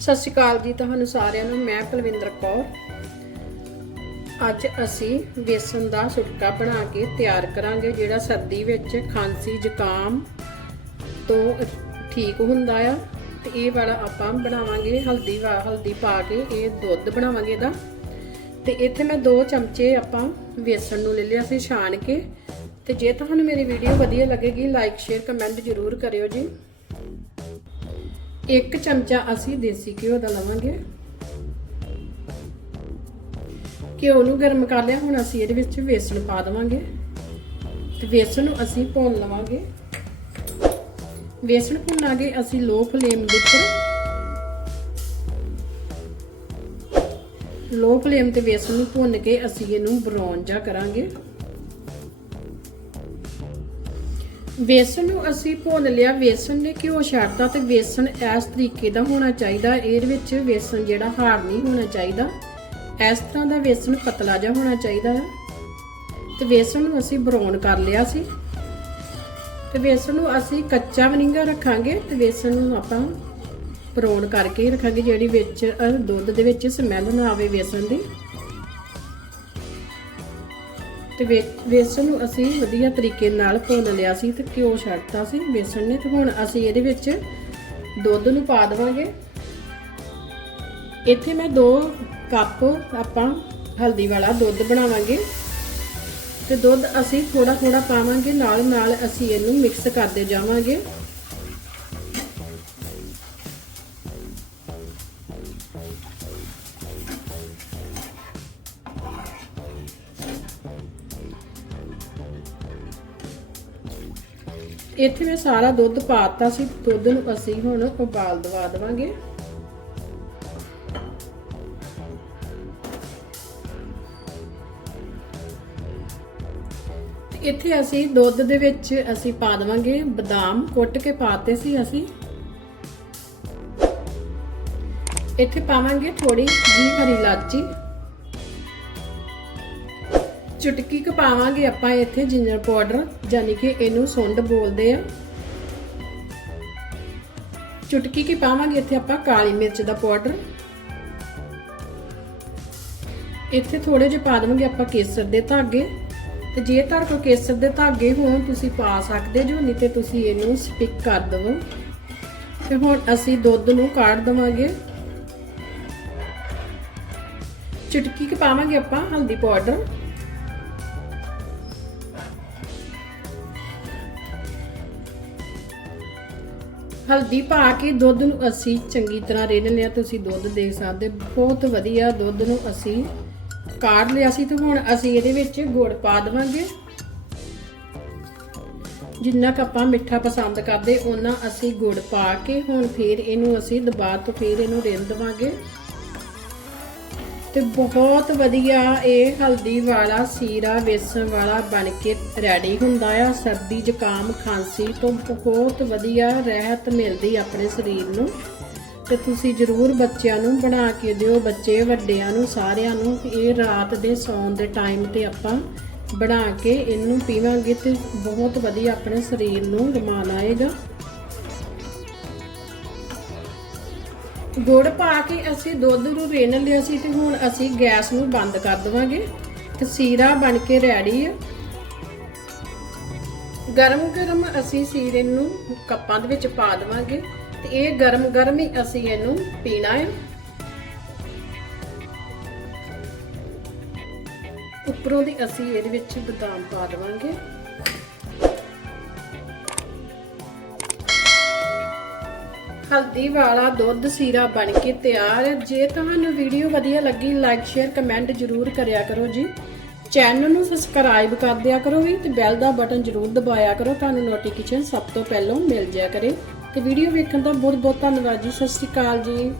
ਸਤਿ ਸ਼੍ਰੀ ਅਕਾਲ ਜੀ ਤੁਹਾਨੂੰ ਸਾਰਿਆਂ ਨੂੰ, ਮੈਂ ਕੁਲਵਿੰਦਰ ਕੌਰ। ਅੱਜ ਅਸੀਂ ਬੇਸਨ ਦਾ ਸੁਟਕਾ ਬਣਾ ਕੇ ਤਿਆਰ ਕਰਾਂਗੇ, ਜਿਹੜਾ ਸਰਦੀ ਵਿੱਚ ਖਾਂਸੀ, ਜ਼ੁਕਾਮ ਤੋਂ ਠੀਕ ਹੁੰਦਾ ਆ। ਤੇ ਇਹ ਵਾਲਾ ਆਪਾਂ ਬਣਾਵਾਂਗੇ, ਹਲਦੀ ਵਾ, ਹਲਦੀ ਪਾ ਕੇ ਇਹ ਦੁੱਧ ਬਣਾਵਾਂਗੇ ਇਹਦਾ। ਤੇ ਇੱਥੇ ਮੈਂ 2 ਚਮਚੇ ਆਪਾਂ ਵੇਸਣ ਨੂੰ ਲੈ ਲਿਆ ਸੀ ਛਾਣ ਕੇ। ਤੇ ਜੇ ਤੁਹਾਨੂੰ ਮੇਰੀ ਵੀਡੀਓ ਵਧੀਆ ਲੱਗੇਗੀ ਲਾਈਕ ਸ਼ੇਅਰ ਕਮੈਂਟ ਜ਼ਰੂਰ ਕਰਿਓ ਜੀ। ਇੱਕ ਚਮਚਾ ਅਸੀਂ ਦੇਸੀ ਘਿਓ ਦਾ ਲਵਾਂਗੇ। ਘਿਓ ਨੂੰ ਗਰਮ ਕਰ ਲਿਆ, ਹੁਣ ਅਸੀਂ ਇਹਦੇ ਵਿੱਚ ਵੇਸਣ ਪਾ ਦੇਵਾਂਗੇ। ਤੇ ਵੇਸਣ ਨੂੰ ਅਸੀਂ ਭੁੰਨ ਲਵਾਂਗੇ। ਵੇਸਣ ਭੁੰਨਾਂਗੇ ਅਸੀਂ ਲੋ ਫਲੇਮ ਦੇ ਉੱਪਰ। ਲੋ ਫਲੇਮ ਤੇ ਵੇਸਣ ਨੂੰ ਭੁੰਨ ਕੇ ਅਸੀਂ ਇਹਨੂੰ ਬਰਾਊਨ ਜਾ ਕਰਾਂਗੇ। ਵੇਸਣ ਨੂੰ ਅਸੀਂ ਭੁੰਨ ਲਿਆ। ਵੇਸਣ ਨੇ ਘਿਓ ਛੱਡਤਾ ਤੇ ਵੇਸਣ ਇਸ ਤਰੀਕੇ ਦਾ ਹੋਣਾ ਚਾਹੀਦਾ। ਇਹਦੇ ਵਿੱਚ ਵੇਸਣ ਜਿਹੜਾ ਹਾਰਡ ਨਹੀਂ ਹੋਣਾ ਚਾਹੀਦਾ। ਇਸ ਤਰ੍ਹਾਂ ਦਾ ਵੇਸਣ ਪਤਲਾ ਜਿਹਾ ਹੋਣਾ ਚਾਹੀਦਾ ਹੈ ਤੇ ਵੇਸਣ ਨੂੰ ਅਸੀਂ ਬਰਾਊਨ ਕਰ ਲਿਆ ਸੀ। ਤੇ ਵੇਸਣ ਨੂੰ ਅਸੀਂ ਕੱਚਾ ਵਨਿੰਗਾ ਰੱਖਾਂਗੇ ਤੇ ਵੇਸਣ ਨੂੰ ਆਪਾਂ ਬਰਾਊਨ ਕਰਕੇ ਹੀ ਰੱਖਾਂਗੇ, ਜਿਹੜੀ ਵਿੱਚ ਦੁੱਧ ਦੇ ਵਿੱਚ ਸਮੈਲ ਨਾ ਆਵੇ ਵੇਸਣ ਦੀ। ਤੇ ਵੇਸਣ ਨੂੰ ਅਸੀਂ ਵਧੀਆ ਤਰੀਕੇ ਨਾਲ ਭੁੰਨ ਲਿਆ ਸੀ ਤੇ ਘਿਓ ਛੱਡਤਾ ਸੀ ਵੇਸਣ ਨੇ। ਤੇ ਹੁਣ ਅਸੀਂ ਇਹਦੇ ਵਿੱਚ ਦੁੱਧ ਨੂੰ ਪਾ ਦੇਵਾਂਗੇ। ਇੱਥੇ ਮੈਂ 2 ਕੱਪ ਆਪਾਂ ਹਲਦੀ ਵਾਲਾ ਦੁੱਧ ਬਣਾਵਾਂਗੇ। ਤੇ ਦੁੱਧ ਅਸੀਂ ਥੋੜਾ ਥੋੜਾ ਪਾਵਾਂਗੇ। ਨਾਲ ਨਾਲ ਅਸੀਂ ਇਹਨੂੰ ਮਿਕਸ ਕਰਦੇ ਜਾਵਾਂਗੇ। ਇੱਥੇ ਮੈਂ ਸਾਰਾ ਦੁੱਧ ਪਾਤਾ ਸੀ, ਦੁੱਧ ਨੂੰ ਅਸੀਂ ਹੁਣ ਉਬਾਲ ਦਵਾ ਦੇਵਾਂਗੇ। ਇੱਥੇ ਅਸੀਂ ਦੁੱਧ ਦੇ ਵਿੱਚ ਅਸੀਂ ਪਾ ਦੇਵਾਂਗੇ ਬਦਾਮ, ਕੁੱਟ ਕੇ ਪਾਤੇ ਸੀ ਅਸੀਂ। ਇੱਥੇ ਪਾਵਾਂਗੇ ਥੋੜੀ ਜੀ ਹਰੀ ਇਲਾਚੀ। ਚੁਟਕੀ ਕ ਪਾਵਾਂਗੇ ਆਪਾਂ ਇੱਥੇ ਜਿੰਜਰ ਪਾਊਡਰ ਯਾਨੀ ਕਿ ਇਹਨੂੰ ਸੁੰਡ ਬੋਲਦੇ ਆ। ਚੁਟਕੀ ਕੀ ਪਾਵਾਂਗੇ ਇੱਥੇ ਆਪਾਂ ਕਾਲੀ ਮਿਰਚ ਦਾ ਪਾਊਡਰ ਇੱਥੇ ਥੋੜੇ ਜਿਹਾ ਪਾ ਦੇਵਾਂਗੇ ਆਪਾਂ ਕੇਸਰ ਦੇ ਧਾਗੇ। ਤੇ ਜੇ ਤੁਹਾਡੇ ਕੋਲ ਕੇਸਰ ਦੇ ਧਾਗੇ ਹੋਣ, ਤੁਸੀਂ ਪਾ ਸਕਦੇ ਜੋ, ਨਹੀਂ ਤੇ ਤੁਸੀਂ ਇਹਨੂੰ ਸਪਿਕ ਕਰ ਦਵੋ। ਤੇ ਹੁਣ ਅਸੀਂ ਦੁੱਧ ਨੂੰ ਕਾੜ ਦਵਾਂਗੇ। ਚੁਟਕੀ ਕ ਪਾਵਾਂਗੇ ਆਪਾਂ ਹਲਦੀ ਪਾਊਡਰ ਹਲਦੀ ਪਾ ਕੇ ਦੁੱਧ ਨੂੰ ਅਸੀਂ ਚੰਗੀ ਤਰ੍ਹਾਂ ਰਿੰਨ ਲਿਆ, ਤੁਸੀਂ ਦੁੱਧ ਦੇਖ ਸਕਦੇ ਬਹੁਤ ਵਧੀਆ ਦੁੱਧ ਨੂੰ ਅਸੀਂ ਕਾੜ ਲਿਆ ਸੀ ਤੇ ਹੁਣ ਅਸੀਂ ਇਹਦੇ ਵਿੱਚ ਗੁੜ ਪਾ ਦੇਵਾਂਗੇ। ਜਿੰਨਾ ਕ ਆਪਾਂ ਮਿੱਠਾ ਪਸੰਦ ਕਰਦੇ ਉਹਨਾਂ ਅਸੀਂ ਗੁੜ ਪਾ ਕੇ ਹੁਣ ਫੇਰ ਇਹਨੂੰ ਅਸੀਂ ਦਬਾ ਤੋਂ ਫੇਰ ਇਹਨੂੰ ਰਿੰਨ ਦੇਵਾਂਗੇ। ਤੇ ਬਹੁਤ ਵਧੀਆ ਇਹ ਹਲਦੀ ਵਾਲਾ ਸੀਰਾ, ਵੇਸਣ ਵਾਲਾ ਬਣ ਕੇ ਰੈਡੀ ਹੁੰਦਾ ਆ। ਸਰਦੀ ਜ਼ੁਕਾਮ ਖਾਂਸੀ ਤੋਂ ਬਹੁਤ ਵਧੀਆ ਰਹਿਤ ਮਿਲਦੀ ਆਪਣੇ ਸਰੀਰ ਨੂੰ। ਤੇ ਤੁਸੀਂ ਜ਼ਰੂਰ ਬੱਚਿਆਂ ਨੂੰ ਬਣਾ ਕੇ ਦਿਓ, ਬੱਚੇ ਵੱਡਿਆਂ ਨੂੰ, ਸਾਰਿਆਂ ਨੂੰ। ਇਹ ਰਾਤ ਦੇ ਸੌਣ ਦੇ ਟਾਈਮ ਤੇ ਆਪਾਂ ਬਣਾ ਕੇ ਇਹਨੂੰ ਪੀਵਾਂਗੇ ਤੇ ਬਹੁਤ ਵਧੀਆ ਆਪਣੇ ਸਰੀਰ ਨੂੰ ਰਮਾਨ ਆਏਗਾ। ਗੁੜ ਪਾ ਕੇ ਅਸੀਂ ਦੁੱਧ ਨੂੰ ਰਿੰਨ ਲਿਆ ਸੀ ਤੇ ਹੁਣ ਅਸੀਂ ਗੈਸ ਨੂੰ ਬੰਦ ਕਰ ਦਵਾਂਗੇ ਤੇ ਸੀਰਾ ਬਣ ਕੇ ਰੈਡੀ ਆ। ਗਰਮ ਗਰਮ ਅਸੀਂ ਸੀਰੇ ਨੂੰ ਕੱਪਾਂ ਦੇ ਵਿੱਚ ਪਾ ਦਵਾਂਗੇ ਤੇ ਇਹ ਗਰਮ ਗਰਮ ਹੀ ਅਸੀਂ ਇਹਨੂੰ ਪੀਣਾ ਹੈ ਉੱਪਰੋਂ ਦੀ ਅਸੀਂ ਇਹਦੇ ਵਿੱਚ ਬਦਾਮ ਪਾ ਦਵਾਂਗੇ। ਹਲਦੀ ਵਾਲਾ ਦੁੱਧ ਸੀਰਾ ਬਣ ਕੇ ਤਿਆਰ। ਹੈ ਜੇ ਤੁਹਾਨੂੰ ਵੀਡੀਓ ਵਧੀਆ ਲੱਗੀ ਲਾਈਕ ਸ਼ੇਅਰ ਕਮੈਂਟ ਜ਼ਰੂਰ ਕਰਿਆ ਕਰੋ ਜੀ। ਚੈਨਲ ਨੂੰ ਸਬਸਕ੍ਰਾਈਬ ਕਰ ਦਿਆ ਕਰੋ ਵੀ ਤੇ ਬੈਲ ਦਾ ਬਟਨ ਜ਼ਰੂਰ ਦਬਾਇਆ ਕਰੋ, ਤੁਹਾਨੂੰ ਨੋਟੀਫਿਕੇਸ਼ਨ ਸਭ ਤੋਂ ਪਹਿਲਾਂ ਮਿਲ ਜਾਇਆ ਕਰੇ। ਤੇ ਵੀਡੀਓ ਵੇਖਣ ਦਾ ਬਹੁਤ ਬਹੁਤ ਧੰਨਵਾਦ ਜੀ, ਸਤਿ ਸ਼੍ਰੀ ਅਕਾਲ ਜੀ।